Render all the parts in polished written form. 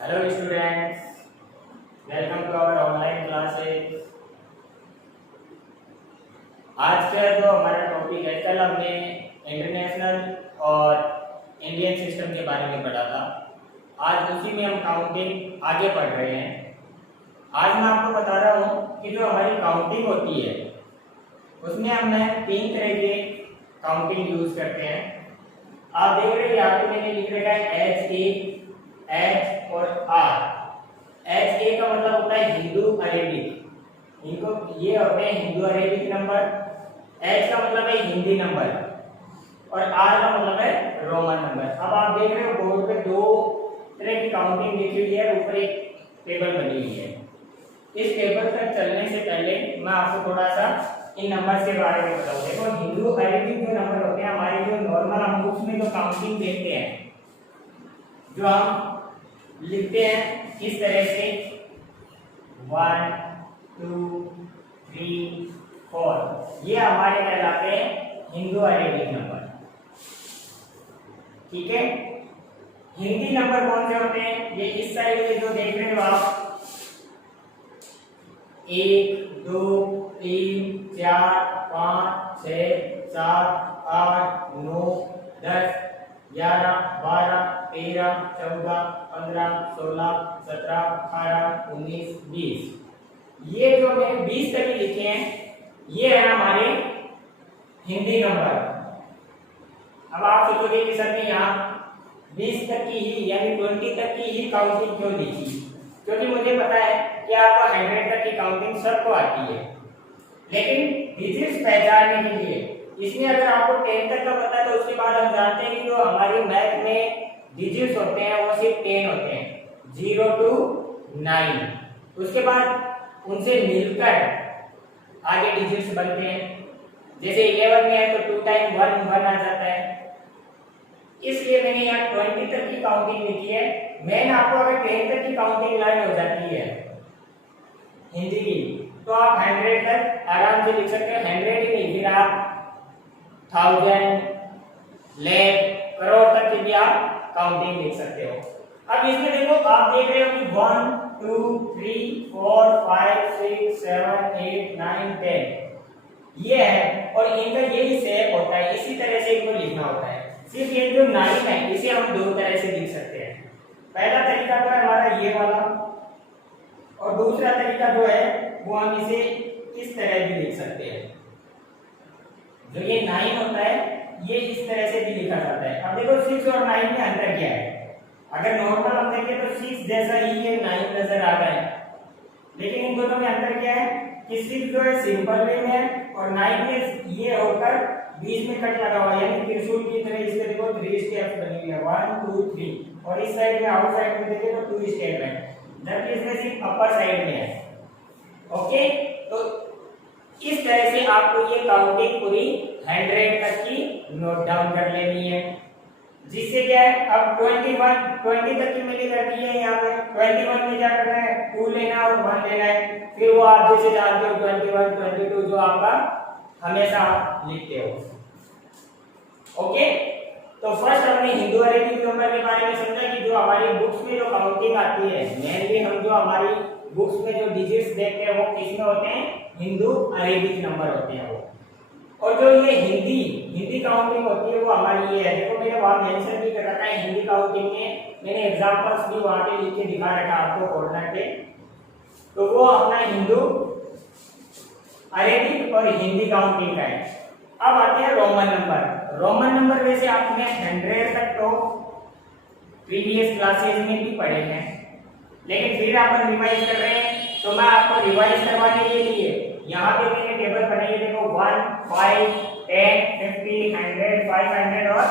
Hello students, welcome to our online classes. आज का जो हमारा टॉपिक है, कल हमने इंटरनेशनल और इंडियन सिस्टम के बारे में पढ़ा था। आज उसी में हम काउंटिंग आगे पढ़ रहे हैं। आज मैं आपको बता रहा हूँ कि जो हमारी काउंटिंग होती है उसमें हमने 3 तरह के काउंटिंग यूज करते हैं। आप देख रहे हैं यहाँ पे मैंने लिख रखा है HA, H और R। HA का मतलब होता है हिंदू अरेबिक, इनको ये होते हैं हिंदू अरेबिक नंबर। H का मतलब है हिंदी नंबर और R का मतलब है रोमन नंबर। अब आप देख रहे हो बोर्ड पे 2 तरह की काउंटिंग लिखी हुई है, ऊपर एक टेबल बनी हुई है। इस टेबल तक चलने से पहले मैं आपको थोड़ा सा इन नंबर के बारे में बताऊं। देखो, हिंदू अरेबिक जो नंबर होते हैं, हमारे जो नॉर्मल हम बुक्स में जो काउंटिंग देखते हैं, जो हम लिखते हैं इस तरह से 1 2 3 4, ये हमारे कहलाते हैं हिंदू अरेबिक नंबर। ठीक है, हिंदी नंबर कौन से होते हैं? ये इस साइड में जो देख रहे हो आप, 1 2 3 4 5 6 7 8 9 10 11 12 13 14 15 16 17 18 19 20। ये जो मैंने 20 तक लिखे हैं, ये है हमारे हिंदी नंबर। अब आप सोचोगे कि सर ने यहाँ 20 तक की ही यानी 20 तक की ही काउंटिंग क्यों लिखी? क्योंकि मुझे पता है कि आपको 100 तक की काउंटिंग सबको आती है, लेकिन डिजिट्स पहचानने के लिए इसमें अगर आपको 10 तक का पता है तो उसके बाद हम जानते हैं कि जो हमारी मैथ में डिजिट्स होते हैं वो सिर्फ 10 होते हैं, 0 to 9। उसके बाद उनसे मिलकर आगे डिजिट्स बनते हैं। जैसे 11 में है तो 2 टाइम 1 1 आ जाता है। इसलिए मैंने यहाँ 20 तक की काउंटिंग लिखी है। मैंने आपको अगर 10 तक की काउंटिंग लर्न हो जाती है हिंदी की, तो आप 100 तक आराम से लिख सकते हो। 100 ही नहीं, फिर आप 1000 लाख करोड़ तक की भी आप काउंटिंग लिख सकते हो। अब इसमें देखो, आप देख रहे हो कि 1 2 3 4 5 6 7 8 9 10 ये है, और इनका यही शेप होता है, इसी तरह से इनको लिखना होता है। सिर्फ ये जो 9 है इसे हम 2 तरह से लिख सकते हैं। पहला तरीका तो है हमारा ये वाला, और दूसरा तरीका जो है वो हम इसे इस तरह भी लिख सकते हैं। जो ये 9 होता है ये इस तरह से भी लिखा जाता है। अब देखो 6 और 9 में अंतर क्या है? अगर नॉर्मल हम देखें तो 6 जैसा ही ये 9 नजर आ रहा है, लेकिन इन दोनों में अंतर क्या है कि 6 जो है सिंपल वे में है और 9 में ये होकर बीच में कट लगा हुआ है, यानी त्रिशूल की तरह। इसके देखो 3 स्टेप्स बनी हुई है, 1 2 3, और इस साइड में आउट साइड में देखें तो 2 स्टेप है, जबकि इसमें सिर्फ अपर साइड में है। ओके, तो इस तरह से आपको ये काउंटिंग पूरी 100 तक की नोट डाउन कर लेनी है। जिससे क्या है, अब 20 तक की मैंने कर दी है। यहाँ पे 21 में क्या करना है, 2 लेना और 1 लेना है। फिर वो आप जैसे जानते हो 21 22 जो आपका हमेशा आप लिखते हो। ओके, तो फर्स्ट हमने हिंदू अरेबिक नंबर के बारे में समझा कि जो हमारी बुक्स में जो काउंटिंग आती है, मेनली हम जो हमारी बुक्स में जो डिजिट्स देखते हैं वो किसमें होते हैं? हिंदू अरेबिक नंबर होते हैं वो। और जो ये हिंदी काउंटिंग होती है वो हमारी ये है। देखो, मैंने वहां मेंशन भी कर रखा है हिंदी काउंटिंग में, मैंने एग्जांपल्स भी वहां पे लिख के दिखा रखा आपको कॉर्नर पे। तो वो अपना हिंदू अरेबिक और हिंदी काउंटिंग का है। अब आते हैं रोमन नंबर। रोमन नंबर वैसे आपने 100 तक तो प्रीवियस क्लासेस में भी पढ़े हैं, लेकिन फिर आप रिवाइज कर रहे हैं, तो मैं आपको रिवाइज करवाने के लिए यहाँ पे मैंने टेबल बनाई है। देखो 1 5 10 50 100 500 और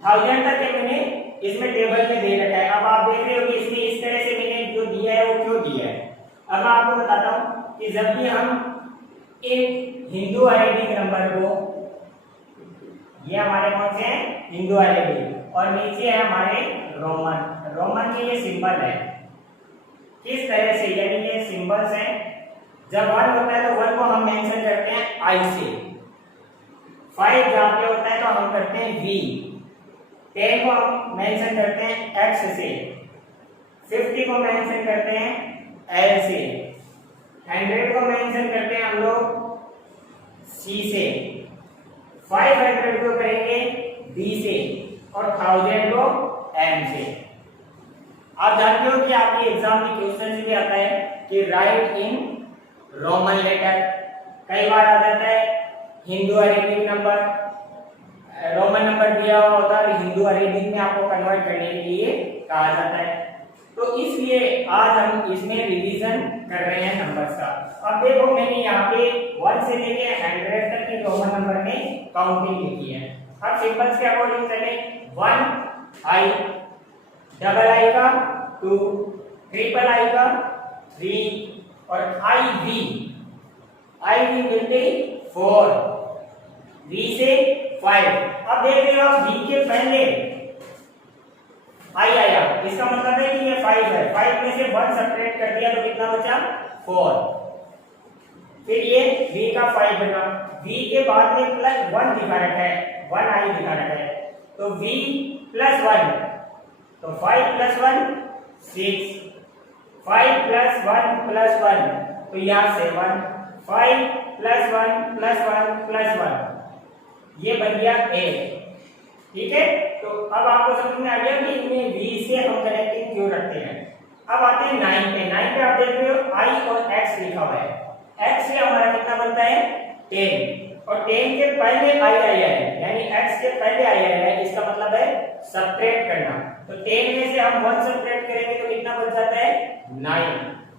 1000 तक के मैंने इसमें टेबल में दे रखा है। अब आप देख रहे हो कि इसमें इस तरह से मैंने जो दिया है वो क्यों दिया है। अब मैं आपको बताता हूँ कि जब भी हम इन हिंदू अरेबिक नंबर को, ये हमारे कौन से हैं? हिंदू अरेबिक, और नीचे है हमारे रोमन के ये सिंबल है। किस तरह से, यानी ये सिंबल्स हैं। जब 1 होता है तो 1 को हम मेंशन करते हैं I से, 5 जहाँ पे होता है तो हम करते हैं V, 10 को हम मेंशन करते हैं x से, 50 को मेंशन करते हैं L से, 100 को मेंशन करते हैं हम लोग C से, 500 को करेंगे D से और 1000 को M से। आप जानते हो कि आपके एग्जाम में क्वेश्चन भी आता है कि राइट इन रोमन लेटर, कई बार आ जाता है Hindu Arabic number, Roman number दिया हुआ होता है और हिंदू अरेबिक में आपको कन्वर्ट करने के लिए कहा जाता है। तो इसलिए आज हम इसमें रिवीजन कर रहे हैं नंबर्स का। अब देखो मैंने यहाँ पे 1 से लेके 100 तक के रोमन नंबर में काउंटिंग लिखी है। अब सिंबल्स के अकॉर्डिंग चले, 1 I, डबल आई का 2, ट्रिपल आई का 3 और आई वी मिलते 4, वी से 5। अब देख रहे हो आप वी के पहले आई आया, इसका मतलब है कि ये 5 है, 5 में से 1 सब्ट्रैक्ट कर दिया तो कितना बचा 4। फिर ये v का 5 बना, v के बाद में प्लस 1 दिखा रखा है, 1 आई दिखा रखा है, तो v प्लस 1, तो 5 प्लस 1 6, 5 प्लस 1 प्लस 1 तो यहाँ 7, 5 प्लस 1 प्लस 1 प्लस 1 ये बन गया 8। ठीक है, तो अब आपको समझ में आ गया कि इनमें v से हम कनेक्टिंग क्यों रखते हैं। अब आते हैं 9 पे। 9 पे आप देख रहे हो i और x लिखा हुआ है, x से हमारा कितना बनता है 10 और 10 के पहले i आया है, यानी x के पहले आया है, इसका मतलब है सब्ट्रैक्ट करना। तो 10 में से हम 1 सब्ट्रैक्ट करेंगे तो कितना बच जाता है 9,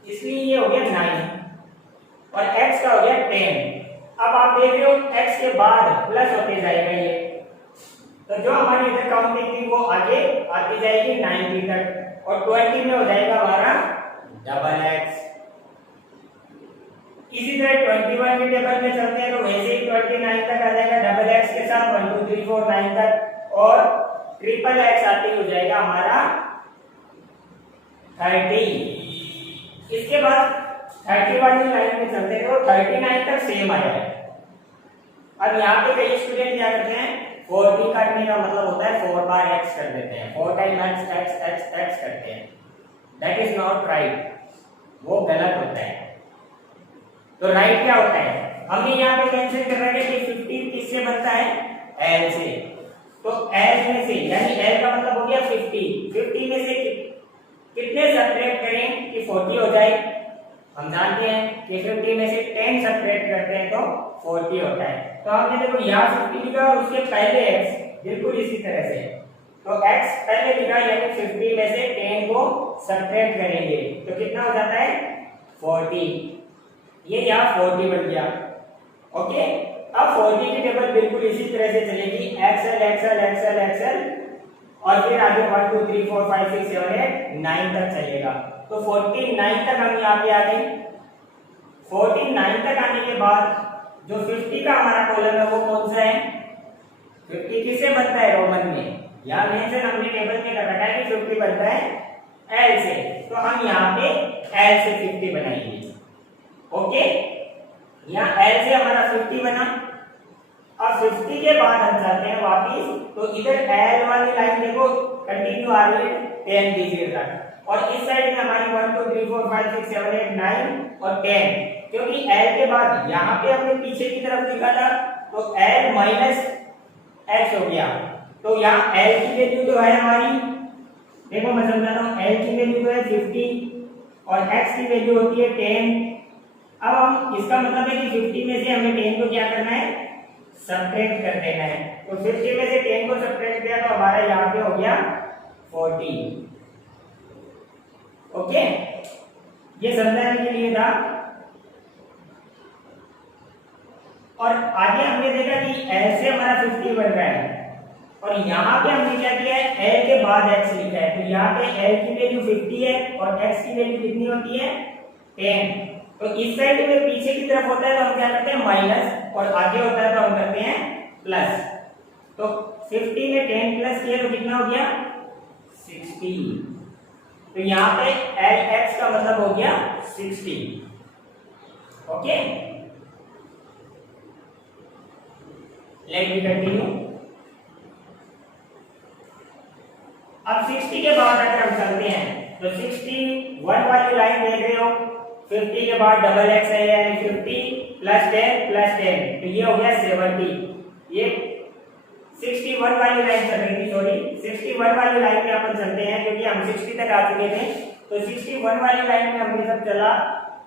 इसलिए ये हो गया 9 और x का हो गया 10। अब आप देख रहे हो x के बाद प्लस होते जाएगा ये, तो जो हमारी इधर काउंटिंग थी वो आगे आती जाएगी 90 तक और 20 में हो जाएगा हमारा डबल x। इसी तरह 21 के टेबल में चलते हैं तो वैसे ही 29 तक आ जाएगा डबल x के साथ 1 2 3 4 9 तक और ट्रिपल x आते हो जाएगा हमारा 30। इसके बाद 30 वाली लाइन में चलते हैं तो 39 तक सेम आया है। अब यहाँ पे कई स्टूडेंट क्या करते हैं 40 करने का मतलब होता है 4 बार x कर देते हैं, 4 टाइम x करते हैं, दैट इज नॉट राइट, वो गलत होता है। तो राइट क्या होता है, हमने यहाँ पे मेंशन कर रखा है कि 50 किससे बनता है L से, तो L में से यानी L का मतलब हो गया 50 में से कितने सब्ट्रैक्ट करें कि 40 हो जाए। हम जानते हैं कि 50 में से 10 सब्ट्रैक्ट करते हैं तो 40 होता है। तो हमने देखो यहाँ 50 लिखा और उसके पहले x बिल्कुल इसी तरह से, तो x पहले लिखा यानी 50 में से 10 को सब्ट्रैक्ट करेंगे तो कितना हो जाता है 40, ये यहाँ 40 बन गया। ओके, अब 40 की टेबल बिल्कुल इसी तरह से चलेगी, एक्सएल एक्सएल एक्सएल एक्सएल और फिर आगे 1 2 3 4 5 6 7 8 9 तक चलेगा। तो 49 तक हम यहाँ पे आ गए। 49 तक आने के बाद जो 50 का हमारा कॉलम है वो कौन सा है, 50 किससे बनता है रोमन में, यहाँ मेंशन हमने टेबल में कर रखा है कि 50 बनता है L से, तो हम यहाँ पे L से 50 बनाएंगे। ओके, यहाँ L से हमारा 50 बना। अब 50 के बाद हम जाते हैं वापिस, तो इधर L वाली लाइन देखो कंटिन्यू आ रही है 10 डिजिट तक और इस साइड में हमारी 1 2 3 4 5 6 7 8 9 और 10, क्योंकि L के बाद यहाँ पे हमने पीछे की तरफ लिखा था तो L माइनस x हो गया, तो यहाँ L की वैल्यू तो है हमारी, देखो मैं समझाता हूँ, L की वैल्यू तो है 50 और x की वैल्यू होती है 10। अब हम इसका मतलब है कि 50 में से हमें 10 को क्या करना है सब्ट्रैक्ट कर देना है, तो 50 में से 10 को सब्ट्रैक्ट किया तो हमारा यहाँ पे हो गया 40। ओके, ये समझाने के लिए था। और आगे हमने देखा कि L से हमारा 50 बन रहा है और यहाँ पे हमने क्या किया है L के बाद x लिखा है, तो यहाँ पे L की वैल्यू 50 है और x की वैल्यू कितनी होती है 10। तो इस साइड में पीछे की तरफ होता है तो हम क्या करते हैं माइनस और आगे होता है तो हम करते हैं प्लस। तो 50 में 10 प्लस किया तो कितना हो गया 60, तो यहाँ पे Lx का मतलब हो गया 60। Okay, let me continue. अब 60 के बाद अगर हम चलते हैं तो 61 वाली लाइन देख रहे हो, 50 के बाद डबल एक्स है यानी 50 प्लस 10 प्लस 10, तो ये हो गया 70। ये 61 वाली लाइन चल रही थी, सॉरी 61 वाली लाइन में अपन चलते हैं क्योंकि हम 60 तक आ चुके थे। तो 61 वाली लाइन में हमने सब चला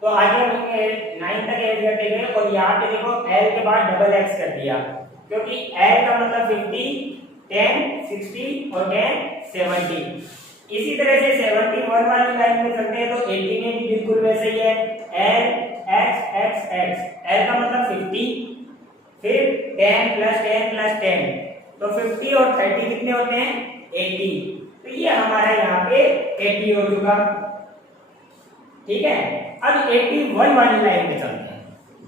तो आगे हमने 9 तक ऐड करते गए और यहाँ पे देखो l के बाद डबल x कर दिया क्योंकि l का मतलब 50, 10, 60 और 10 70। इसी तरह से 71 वाली लाइन में चलते हैं तो 80 में भी बिल्कुल वैसे ही है, l x x x, l का मतलब 50, फिर 10 प्लस 10 प्लस 10, तो 50 और 30 कितने होते हैं 80। तो ये हमारा यहाँ पे 80 हो चुका। ठीक है, अब 81 वाली लाइन में चलते हैं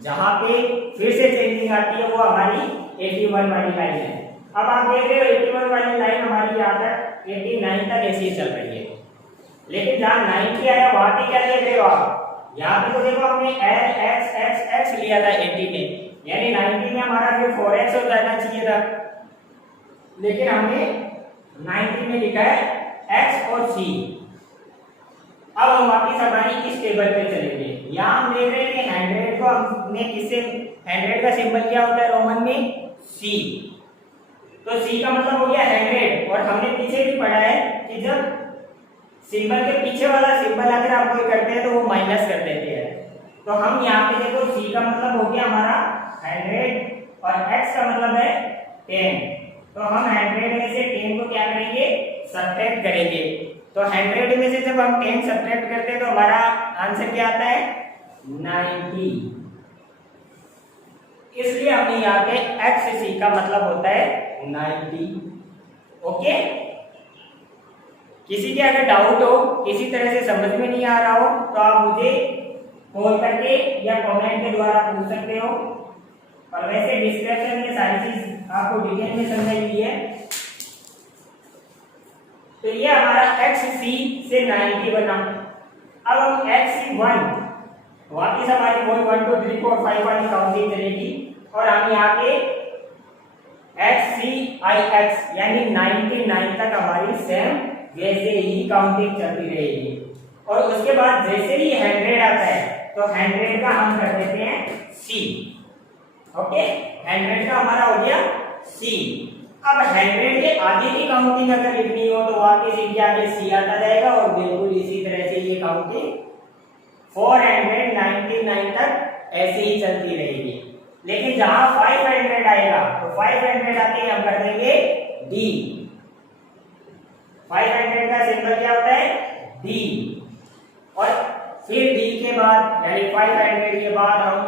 जहां पे फिर से चेंजिंग आती है, वो हमारी 81 वाली लाइन है। अब आप देख रहे हो 81 वाली लाइन हमारी यहाँ तक 89 तक ऐसी ही चल रही है, लेकिन जहां 90 आया वहां पे क्या देख रहे हो आप, यहाँ पे तो देखो हमने l x x x लिया था 80 में, यानी 90 में हमारा फिर 4x हो जाना चाहिए था, लेकिन हमने 90 में लिखा है x और c। अब हम वापिस हमारी इस टेबल पे चलेंगे। यहाँ हम देख रहे हैं कि 100 को हमने किससे, 100 का सिंबल क्या होता है रोमन में, c, तो c का मतलब हो गया 100। और हमने पीछे भी पढ़ा है कि जब सिंबल के पीछे वाला सिंबल अगर आप कोई करते हैं तो वो माइनस कर देते हैं। तो हम यहाँ पे देखो c का मतलब हो गया हमारा 100 और x का मतलब है 10, तो हम 100 में से 10 को क्या करेंगे, सब्ट्रैक्ट करेंगे। तो 100 में से जब हम 10 सब्ट्रैक्ट करते हैं तो हमारा आंसर क्या आता है 90। इसलिए हमने यहाँ पे x से c का मतलब होता है 90। ओके, किसी के अगर डाउट हो, किसी तरह से समझ में नहीं आ रहा हो तो आप मुझे कॉल करके या कमेंट के द्वारा पूछ सकते हो। और वैसे डिस्क्रिप्शन में सारी चीज आपको डिटेल में समझाई गई है। तो ये हमारा xc से 90 बना। अब हम xc1 वापिस हमारी वही 1 2 3 4 5 वाली काउंटिंग चलेगी और हम यहाँ पे xcix यानी 99 तक हमारी सेम वैसे ही काउंटिंग चलती रहेगी। और उसके बाद जैसे ही 100 आता है तो 100 का हम कर देते हैं c। ओके, 100 का हमारा हो गया c। अब 100 के आगे की काउंटिंग अगर लिखनी हो तो वापिस इनके आगे c आता जाएगा और बिल्कुल इसी तरह से ये काउंटिंग 499 तक ऐसे ही चलती रहेगी। लेकिन जहां 500 आएगा तो 500 आते ही हम कर देंगे d। 500 का सिंबल क्या होता है d, और फिर d के बाद यानी 500 के बाद हम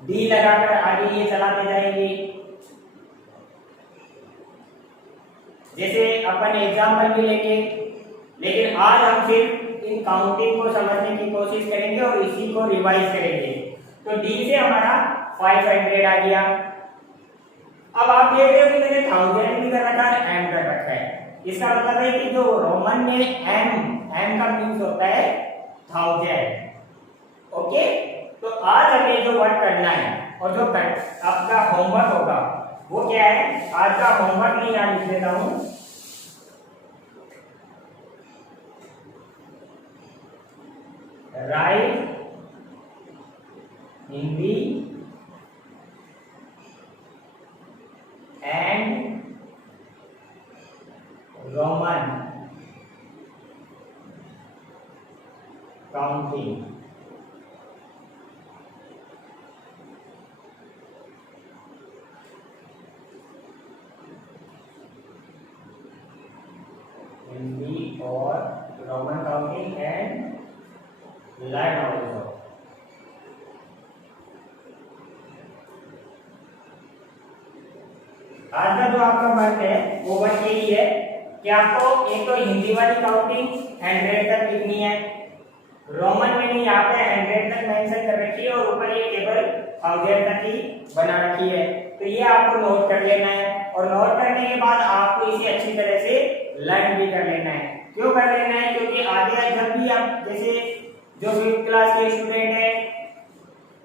d लगाकर आगे ये चलाते जाएंगे। जैसे अपन एग्जाम्पल भी लेंगे, लेकिन आज हम सिर्फ इन काउंटिंग को समझने की कोशिश करेंगे और इसी को रिवाइज करेंगे। तो d से हमारा 500 आ गया। अब आप देख रहे हो कि मैंने 1000 भी कर रखा है, m कर रखा है। इसका मतलब है कि जो रोमन में m का मीन्स होता है 1000। ओके, तो आज हमें जो वर्क करना है और जो आपका होमवर्क होगा वो क्या है, आज का होमवर्क मैं यहाँ लिख देता हूँ। Write Hindi and Roman counting. Hindi और Roman counting and learn also. आज का जो आपका वर्क है वो वर्क यही है कि आपको एक तो हिंदी वाली काउंटिंग 100 तक लिखनी है, रोमन में नहीं यहाँ पे 100 तक मेंशन कर रखी है और ऊपर ये टेबल 1000 तक ही बना रखी है। तो ये आपको नोट कर लेना है और नोट करने के बाद आपको इसे अच्छी तरह से लर्न भी कर लेना है। क्यों कर लेना है, क्योंकि आगे जब भी आप जैसे जो 5th क्लास के स्टूडेंट है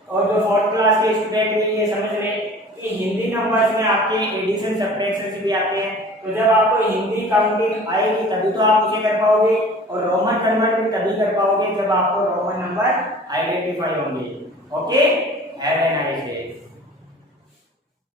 और जो 4th क्लास के स्टूडेंट भी ये समझ रहे कि हिंदी नंबर्स में आपके एडिशन सब्ट्रैक्शन भी आते हैं, तो जब आपको हिंदी काउंटिंग आएगी तभी तो आप उसे कर पाओगे, और रोमन कन्वर्ट भी तभी कर पाओगे जब आपको रोमन नंबर आइडेंटिफाई होंगे। ओके।